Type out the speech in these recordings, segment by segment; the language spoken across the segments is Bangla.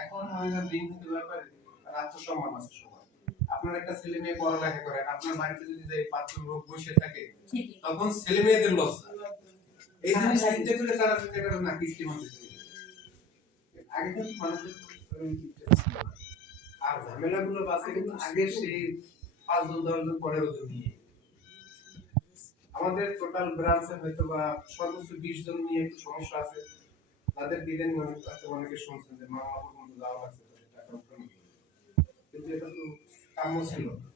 এখন দিন কিন্তু ব্যাপারে আত্মসম্মান আছে সবার। আপনার একটা ছেলে মেয়ে পড়ালেখা করেন, আপনার বাড়িতে যদি যে 5জন লোক বসে থাকে তখন ছেলে মেয়েদের লজ্জা। এই জিনিস চিন্তা করে তারা চিন্তা করে না কিস্তি মধ্যে আগে কিন্তু মানুষের আর ঝামেলাগুলো বাঁচে কিন্তু আগে সেই 5 জন 10 জন 15 জন নিয়ে। আমাদের টোটাল ব্রাঞ্চে হয়তো বা সর্বোচ্চ 20 জন নিয়ে একটু সমস্যা আছে। তাদের বিদেন অনেকে শুনছেন যে মামলা পর্যন্ত যাওয়া লাগছে টাকা উঠানো, কিন্তু এটা তো কাম্য ছিল না।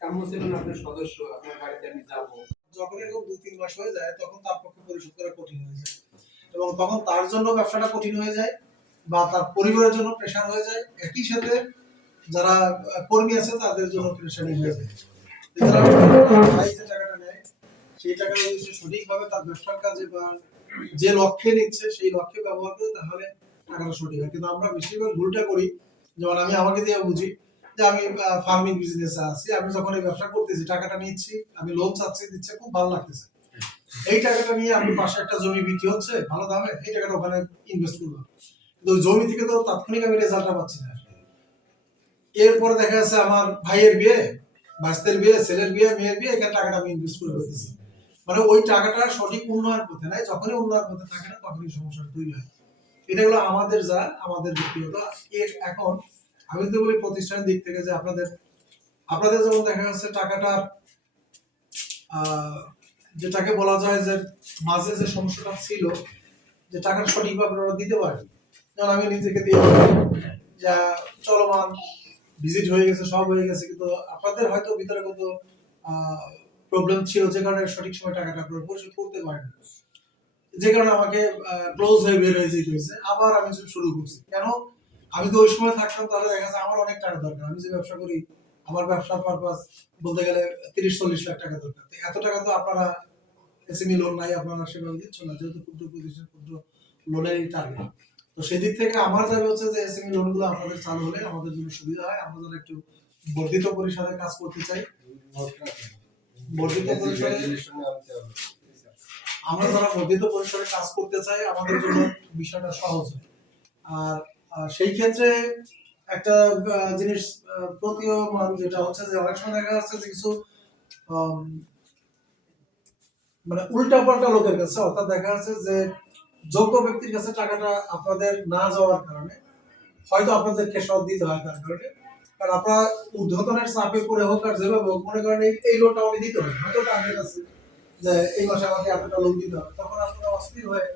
কাম্য ছিল না আপনার সদস্য আপনার বাড়িতে আমি যাবো, যখন এরকম 2-3 মাস হয়ে যায় তখন তার পক্ষে পরিশোধ করা কঠিন হয়ে যায়, এবং তখন তার জন্য ব্যবসাটা কঠিন হয়ে যায় বা তার পরিবারের জন্য প্রেশার হয়ে যায়, একই সাথে যারা কর্মী আছে তাদের জন্য প্রেশারিং হয়ে যায়। যারা যে টাকাটা নেয় সেই টাকাটা যদি সঠিকভাবে তার ব্যবসার কাজে বা যে লক্ষ্যে নিচ্ছে সেই লক্ষ্যে ব্যবহার করে তাহলে টাকাটা সঠিক হয়। কিন্তু আমরা বেশিরভাগ ভুলটা করি, যেমন আমি আমাকে দিয়ে বুঝি যে আমি ফার্মিং বিজনেসে আছি, আমি যখন এই ব্যবসা করতেছি টাকাটা নিচ্ছি, আমি লোন চাচ্ছি, দিচ্ছে, খুব ভালো লাগতেছে, এই টাকাটা নিয়ে আমি পাশে একটা জমি বিক্রি হচ্ছে ভালো দামে, এই টাকাটা ওখানে ইনভেস্ট করবো, কিন্তু জমি থেকে তো তাৎক্ষণিক আমি রেজাল্টটা পাচ্ছি না। এরপরে দেখা যাচ্ছে আমার ভাইয়ের বিয়ে, ভাস্তের বিয়ে, ছেলের বিয়ে, মেয়ের বিয়ে, এখানে টাকাটা আমি ইনভেস্ট করে ফেলতেছি, মানে ওই টাকাটা সঠিক উন্নয়ন পথে নাই। যখনই উন্নয়ন পথে থাকে না তখনই সমস্যা তৈরি হয়। এটা হলো আমাদের যা আমাদের ব্যক্তিগত। এখন আমি তো বলি প্রতিষ্ঠানের দিক থেকে যে আপনাদের যেমন দেখা যাচ্ছে টাকাটা যেটাকে বলা যায় যে মাঝে যে সমস্যাটা ছিল যে টাকাটা সঠিকভাবে ওরা দিতে পারেনি, যেমন আমি নিজেকে দিয়ে যা চলমান ভিজিট হয়ে গেছে, সব হয়ে গেছে, কিন্তু আপনাদের হয়তো ভিতরে কত প্রবলেম ছিল যে কারণে সঠিক সময় টাকাটা আপনারা পরিশোধ করতে পারেন, যে কারণে আমাকে ক্লোজ হয়ে বের হয়ে যেতে হয়েছে। আবার আমি শুরু করছি কেন, আমি তো ওই সময় থাকতাম, তাহলে দেখা যাচ্ছে আমার অনেক টাকা দরকার, আমি যে ব্যবসা করি আমার ব্যবসার পারপাস বলতে গেলে 30-40 লাখ টাকা দরকার, এত টাকা তো আপনারা এসএমই লোন নাই, আপনারা সেভাবে দিচ্ছ না, যেহেতু ক্ষুদ্র প্রতিষ্ঠান ক্ষুদ্র লোনেরই টার্গেট। তো সেদিক থেকে আমার দাবি হচ্ছে যে এসএমই লোনগুলো আপনাদের চালু হলে আমাদের জন্য সুবিধা হয়। আমরা যারা একটু বর্ধিত পরিসরে কাজ করতে চাই, বর্ধিত পরিসরে আমরা যারা বর্ধিত পরিসরে কাজ করতে চাই আমাদের জন্য বিষয়টা সহজ হয়। আর সেই ক্ষেত্রে একটা জিনিস প্রতীয়মান যেটা হচ্ছে যে অনেক সময় দেখা যাচ্ছে যে কিছু মানে উল্টাপাল্টা লোকের কাছে, অর্থাৎ দেখা যাচ্ছে যে যোগ্য ব্যক্তির কাছে টাকাটা আপনাদের না যাওয়ার কারণে হয়তো আপনাদের খেসারত দিতে হয়, তার কারণে কারণ আপনারা ঊর্ধ্বতনের চাপে পড়ে হোক আর যেভাবে হোক মনে করেন এই লোনটা আমাকে দিতে হবে, হয়তো টার্গেট আছে যে এই মাসে আমাকে এতটা লোন দিতে হবে, তখন আপনারা অস্থির হয়ে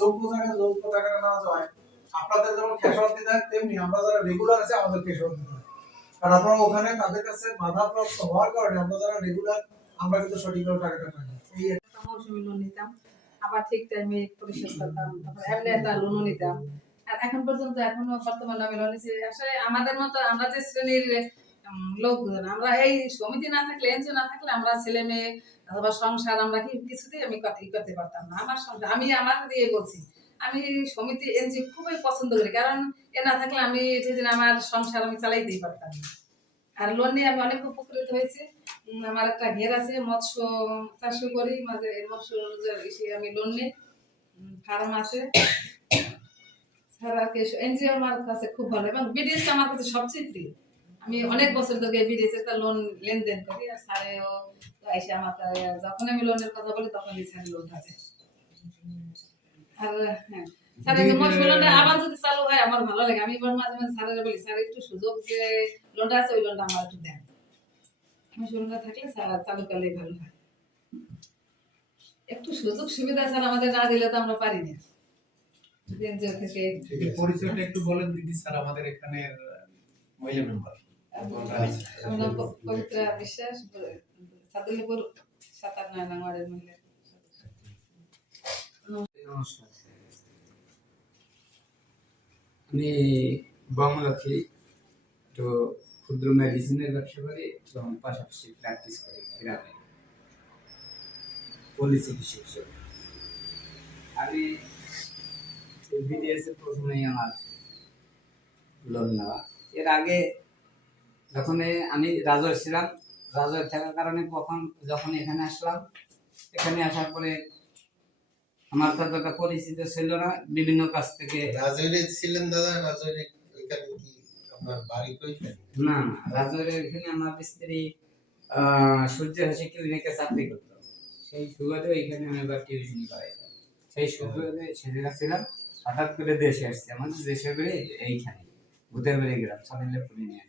যোগ্য জায়গায় যোগ্য টাকাটা না যায় আপনাদের যেমন খেসারত দিতে হয় তেমনি আমরা যারা রেগুলার আছে আমাদের খেসারত দিতে হয়, কারণ আপনারা ওখানে তাদের কাছে বাধাপ্রাপ্ত হওয়ার কারণে আমরা যারা রেগুলার আমরা কিন্তু সঠিকভাবে টাকাটা পাই না। এই মৌসুমি লোন নিতাম, আবার ঠিক টাইমে পরিশোধ করতাম, এমনি একটা লোনও নিতাম। আর এখন পর্যন্ত এখনো বর্তমানে আমি লোন নিচ্ছি। আসলে আমাদের মতো আমরা যে শ্রেণীর লোকজন, আমরা এই সমিতি না থাকলে, এনজিও না থাকলে আমরা ছেলে মেয়ে অথবা সংসার আমরা কিছুতেই আমি করতে পারতাম না। আমার সংসার আমি আমার দিয়ে বলছি, আমি সমিতি এনজিও খুবই পছন্দ করি, কারণ এ না থাকলে আমি আমার সংসার আমি চালাইতেই পারতাম না। আর লোন নিয়ে আমি অনেক উপকৃত হয়েছি। আমার একটা ঘের আছে, মৎস্য চাষ করি, মাঝে মৎস্য আমি লোন নিই, ফার্ম আছে। এনজিও আমার কাছে খুব ভালো, এবং বিডিএস আমার কাছে সবচেয়ে প্রিয়। আমি অনেক বছর ধরে বিডিএস একটা লোন লেনদেন করি, আর স্যারেও এসে আমার যখন আমি লোনের কথা বলি তখন স্যার লোন আছে। আর হ্যাঁ, স্যারের মৎস্য লোনটা আবার যদি চালু হয় আমার ভালো লাগে। আমি এবার মাঝে মাঝে স্যারের বলি, স্যার একটু সুযোগ যে লোনটা আছে ওই লোনটা আমার একটু দেন, সুবিধা থাকলে চালু করলে ভালো হয়। একটু সুযোগ সুবিধা ছাড়া আমাদের না দিলে তো আমরা পারি না। পরিচয়টা একটু বলেন দিদি স্যার, আমাদের এখানে মহিলা মেম্বার। আমার নাম পবিত্রা বিশ্বাস, সাদুল্লিপুর 7-9 নম্বরের মহিলা। আমি বাংলাতে তো ক্ষুদ্র মেডিসিনের ব্যবসা করি এবং পাশাপাশি প্র্যাকটিস করি গ্রামে পল্লী চিকিৎসক হিসেবে। আমি বিডিএস এর প্রথমেই আমার লোন নেওয়া। এর আগে যখন আমি রাজয় ছিলাম, রাজয় থাকার কারণে যখন এখানে আসলাম এখানে আসার পরে আমার ততটা পরিচিত ছিল না, বিভিন্ন কাছ থেকে। রাজৈরে ছিলেন দাদা? রাজৈরে ওইখানে কি আপনার বাড়ি কইছেন? না না, রাজবাড়ির এখানে আমার স্ত্রী সূর্য হাসি ক্লিনিকে চাকরি করতো, সেই সুবাদে এখানে আমি এবার টিউশনি করাইতাম। সেই সুবাদে ছেলেরা ছিলাম, হঠাৎ করে দেশে আসছে। আমাদের দেশের বাড়ি এইখানে ভূতের বাড়ি গ্রাম, সামিল্লা পুরি নিয়ে।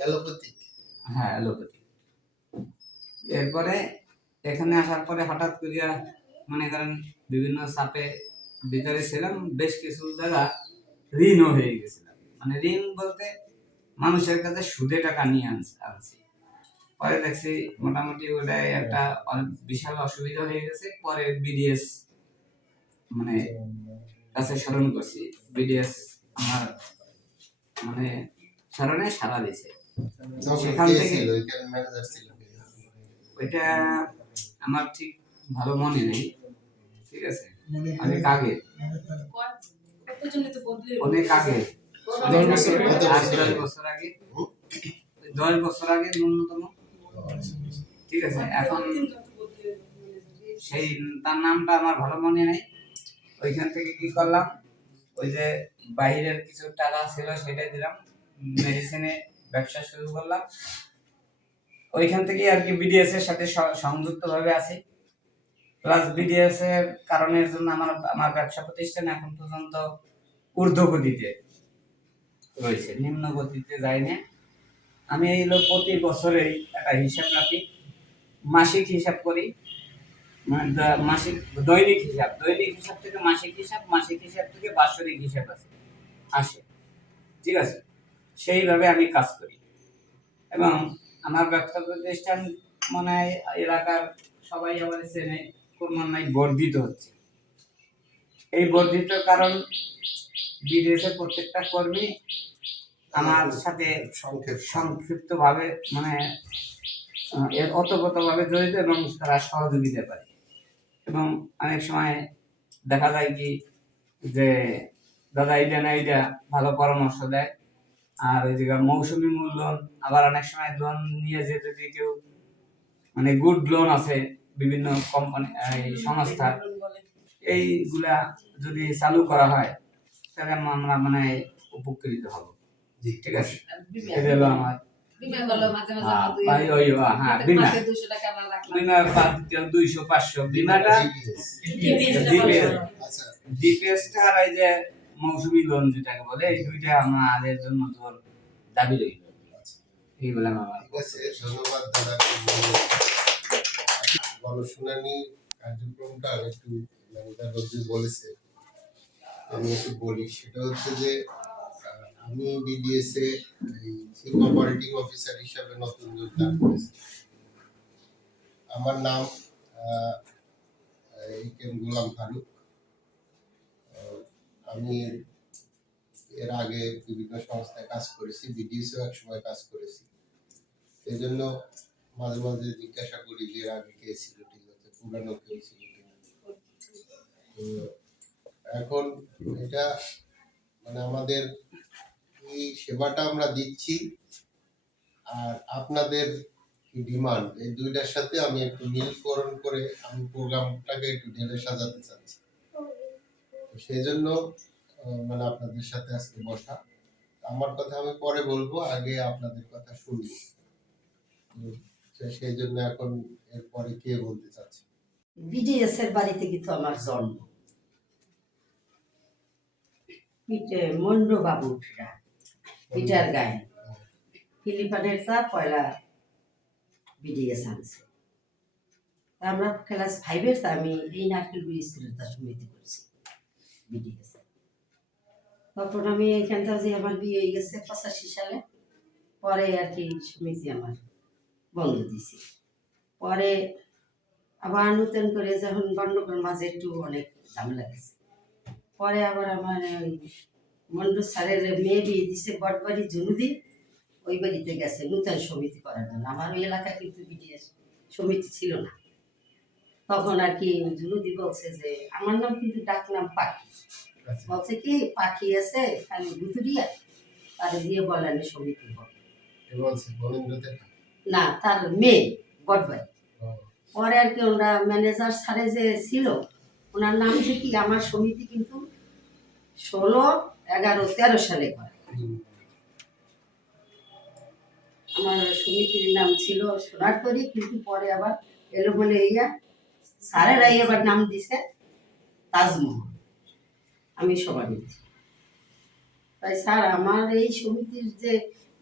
অ্যালোপ্যাথিক? হ্যাঁ, অ্যালোপ্যাথি। এরপরে এখানে আসার পরে হঠাৎ করিয়া মনে করেন বিভিন্ন চাপে ভিতরে ছিলাম, বেশ কিছু জায়গা ঋণও হয়ে গেছিলাম। মানে ঋণ বলতে মানুষের কাছে সুদে টাকা নিয়ে আনছি। পরে দেখছি মোটামুটি ওটাই একটা বিশাল অসুবিধা হয়ে গেছে। পরে বিডিএস মানে কাছে স্মরণ করছি, বিডিএস আমার মানে স্মরণে সাড়া দিছে। সেখান কে থেকে ছিল ওইখানে ম্যানেজার ছিল? ওইটা আমার ঠিক ভালো মনে নেই, ঠিক আছে, মনে অনেক আগে, অনেক আগে, কত বছর? 10 বছর আগে, 10 বছর আগে ন্যূনতম, ঠিক আছে। এখন সেই তার নামটা আমার ভালো মনে নেই। ওইখান থেকে কি করলাম, ওই যে বাইরের কিছু টাকা ছিল সেটা দিলাম, মেডিসিনে ব্যবসা শুরু করলাম। ওইখান থেকে আর কি বিডিএস এর সাথে সংযুক্ত ভাবে আছি। প্লাস বিডিএস এর কারণের জন্য আমার ব্যবসা প্রতিষ্ঠান এখন পর্যন্ত ঊর্ধ্বগতিতে রয়েছে, নিম্ন গতিতে যায় না। আমি এই প্রতি বছরেই একটা হিসাব রাখি, মাসিক হিসাব করি, মানে মাসিক দৈনিক হিসাব থেকে মাসিক হিসাব, মাসিক হিসাব থেকে বাৎসরিক হিসাব আসে, ঠিক আছে। সেইভাবে আমি কাজ করি এবং আমার ব্যবসা প্রতিষ্ঠান মনে হয় এলাকার সবাই আমার চেনে, ক্রমান্বয়ে বর্ধিত হচ্ছে। এই বর্ধিত কারণ বিদেশে প্রত্যেকটা কর্মী আমার সাথে সংক্ষিপ্ত ভাবে মানে ওতপ্রোতভাবে জড়িত এবং তারা সহযোগিতা পায়। এবং অনেক সময় দেখা যায় কি যে দাদা এইটা না এইটা ভালো পরামর্শ দেয়। আর ওই জায়গায় মৌসুমী মূল লোন, আবার অনেক সময় লোন নিয়ে যে যদি কেউ মানে গুড লোন আছে বিভিন্ন কোম্পানি সংস্থা, এইগুলা যদি চালু করা হয় তাহলে আমরা মানে উপকৃত হব, ঠিক আছে। এটা হলো আমার বিমা করলো মাঝে মাঝে হ্যাঁ, আমাদের ভাই ওই হ্যাঁ বিমা, মাসে 200 টাকা আমরা রাখলাম। বিমা 200-500 বিমাটা আচ্ছা, ডিপিএসটা আর এই যে মৌসুমী লোন যেটাকে বলে, এই দুইটা আমাদের জন্য তোর দাবি রইল। এইগুলো আমার ঠিক আছে, ধন্যবাদ দাদা। গণশুনানি কার্যক্রমটা একটু ম্যানেজার রোজি বলেছে, আমি একটু বলি। সেটা হচ্ছে যে আমি বিডিএস এ চিফ অপারেটিং অফিসার হিসাবে নতুন যোগদান করেছি। আমার নাম এম গোলাম ফারুক। আমি এর আগে বিভিন্ন সংস্থায় কাজ করেছি, বিডিএস এক সময় কাজ করেছি। সেই জন্য মাঝে মাঝে জিজ্ঞাসা করি যে এর আগে কে ছিল, ঠিক আছে, পুরানো কেউ ছিল কিনা। তো এখন এটা মানে আমাদের এই সেবাটা আমরা দিচ্ছি আর আপনাদের ডিমান্ড, এই দুইটার সাথে আমি একটু মিলকরণ করে আমি প্রোগ্রামটাকে একটু ঢেলে সাজাতে চাচ্ছি। তো সেই জন্য মানে আপনাদের সাথে আজকে বসা। আমার কথা আমি পরে বলবো, আগে আপনাদের কথা শুনবো। সেই জন্য এখন এরপরে কে বলতে চাচ্ছে? বিডিএস এর বাড়িতে কিন্তু আমার জন্ম, মন্ডু বাবু পিটার গায়ে ফিলিপানের তা পয়লা বিডিএস আনছে। আমরা ক্লাস 5-এর আমি এই নারকেলগুড়ি স্কুলের তার সমিতি করছি বিডিএস। তখন আমি এখানটা যে আমার বিয়ে হয়ে গেছে 85 সালে, পরে আর কি সমিতি আমার বন্ধ দিছি। পরে আবার নতুন করে যখন গন্ডগোল মাঝে একটু অনেক ঝামেলা গেছে, পরে আবার আমার ওই মন্ডু স্যারের মেয়ে বিয়ে দিছে বটবাড়ি জুনুদি, ওই বাড়িতে গেছে নতুন সমিতি করার জন্য। আমার ওই এলাকায় কিন্তু বিডিএস সমিতি ছিল না তখন আর কি। জুনুদি বলছে যে আমার নাম কিন্তু ডাক নাম পাখি, বলছে কি পাখি আছে খালি ভুতুরিয়া, তার দিয়ে বলেন সমিতি হবে বলছে বলেন্দ্র থেকে না, তার মেয়ে বটবাড়ি। পরে আর কি ওরা ম্যানেজার স্যারে যে ছিল ওনার নাম যে কি আমার সমিতি কিন্তু 16, 11, 13 সালে করা। আমার সমিতির নাম ছিল সোনারতরী, কিন্তু পরে আবার এলো বলে ইয়া স্যারেরাই এবার নাম দিছে তাজমহল। আমি সভাপতি। তাই স্যার আমার এই সমিতির যে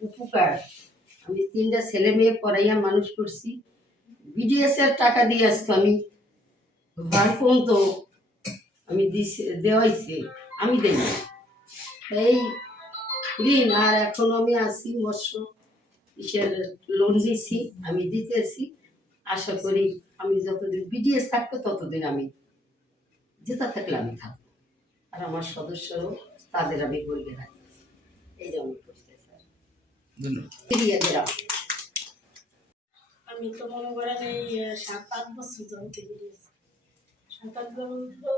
উপকার, আমি 3টা ছেলে মেয়ে পড়াইয়া মানুষ করছি, বিডিএস এর টাকা দিয়ে আসতো আমি ঘর পর্যন্ত আমি দেওয়াইছি, আমি দেই এই ঋণ। আর এখনো আমি আছি মৎস্য ইসের লোন দিছি, আমি দিতেছি। আশা করি আমি যতদিন বিডিএস থাকবো ততদিন আমি যেটা থাকলে আমি থাকবো, আর আমার সদস্যরও তাদের আমি বইয়ে রাখি। এই জন্য করতে স্যার ধন্যবাদ। আমি তো মনে করেন এই 7-8 বছর জমিতে বেরিয়েছি। 7-8 বছর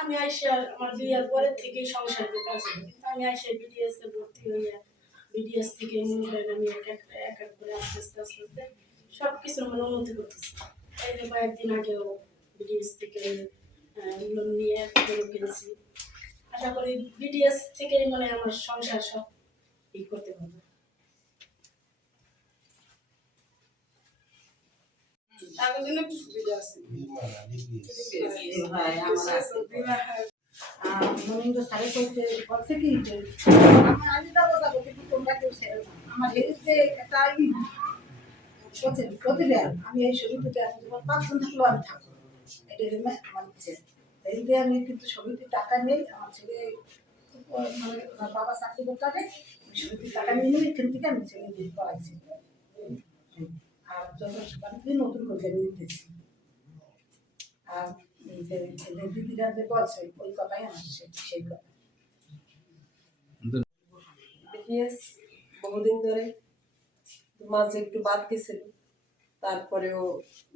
আমি আইসা আমার বিয়ের পরের থেকে সংসারের কাছে, আমি আইসা বিডিএস এ ভর্তি হইয়া বিডিএস থেকে মনে করেন আমি এক এক করে আস্তে আস্তে আস্তে আস্তে সব কিছুর মানে উন্নতি করতেছি। এই যে কয়েকদিন আগেও বিডিএস থেকে লোন নিয়ে কিনেছি। আশা করি বিডিএস থেকেই মানে আমার সংসার সব ই করতে পারবো। তার জন্য একটু সুবিধা আছে। মনিন্দ্র স্যারে বলছে কি যে আমি যাবো কিন্তু তোমরা কেউ ছেড়ে না। আমার হেরিতে একটা প্রতিদিন আমি এই সমিতিতে 5 জন থাকলেও আমি থাকবো, এটা আমার ইচ্ছে। এই যে আমি কিন্তু সমিতির টাকা নেই, আমার ছেলে মানে আমার বাবা চাকরি করতে হবে, সমিতির টাকা নিয়ে এখান থেকে আমি ছেলে দিয়ে পড়াইছি। আর যত নতুন করে আমি নিতেছি। আর দিদিরা যে বলছে ওই কথাই আমার সেই কথা। বিটিএস বহুদিন ধরে মাঝে একটু বাদ গেছিল, তারপরেও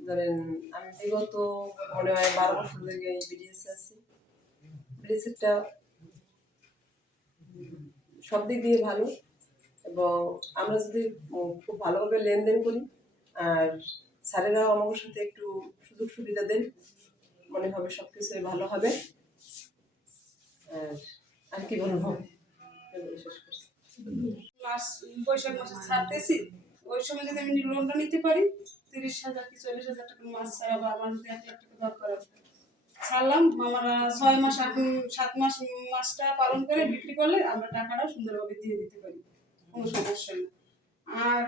ধরেন আমি বিগত মনে হয় 12 বছর ধরে এই বিটিএস আছি। বিটিএসটা সব দিক দিয়ে ভালো, এবং আমরা যদি খুব ভালোভাবে লেনদেন করি আর স্যারেরাও আমার সাথে একটু সুযোগ সুবিধা দেন, মনে হবে সবকিছুই ভালো হবে। আর কি বলবো, শেষ করছি। বৈশাখ মাসে ছাড়তেছি, ওই সময় যদি আমি লোনটা নিতে পারি 30,000 কি 40,000 টাকা মাছ ছাড়া, বা আমার যদি 1 লাখ টাকা দরকার আছে ছাড়লাম, আমরা 6 মাস 7 মাস মাছটা পালন করে বিক্রি করলে আমরা টাকাটা সুন্দরভাবে দিয়ে দিতে পারি, কোনো সমস্যা নেই। আর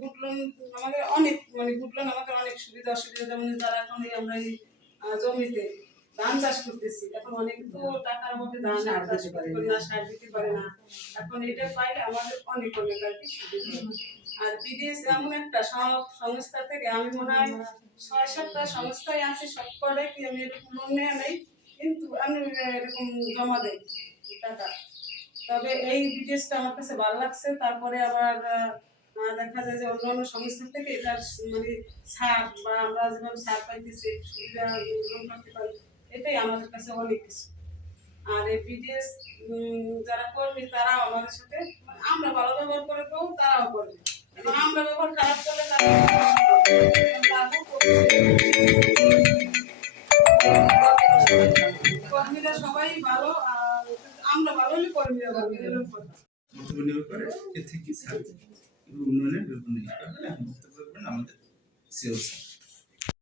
গুড লোন আমাদের অনেক গুড লোন আমাদের অনেক সুবিধা অসুবিধা, যেমন যারা এখন আমরা এই জমিতে ধান চাষ করতেছি, এখন অনেকে তো টাকার মধ্যে ধান চাষ করতে পারে না, সার দিতে পারে না, এখন এটা পাইলে আমাদের অনেক আর কি সুবিধা। আর বিদেশ এমন একটা সব সংস্থা থেকে আমি মনে হয় 6-7টা সংস্থায় আছে, সব করে কি আমি এরকম লোন নেওয়া নেই, কিন্তু আমি এরকম জমা দেই টাকা। তবে এই বিদেশটা আমার কাছে ভালো লাগছে। তারপরে আবার দেখা যায় যে অন্যান্য সংস্থা থেকে এটার মানে ছাড় বা আমরা যেভাবে ছাড় পাইতেছি সুবিধা গ্রহণ করতে পারি, এটাই আমাদের কাছে অনেক কিছু। আর এই বিদেশ যারা কর্মী তারাও আমাদের সাথে আমরা ভালো ব্যবহার করে তো তারাও করবে, এবং আমরা ব্যবহার খারাপ করলে কর্মীরা সবাই ভালো, আর আমরা ভালো হলে কর্মীরা ভালো, এরকম কথা। নির্ভর করে এর থেকে উন্নয়নের বিভিন্ন আমাদের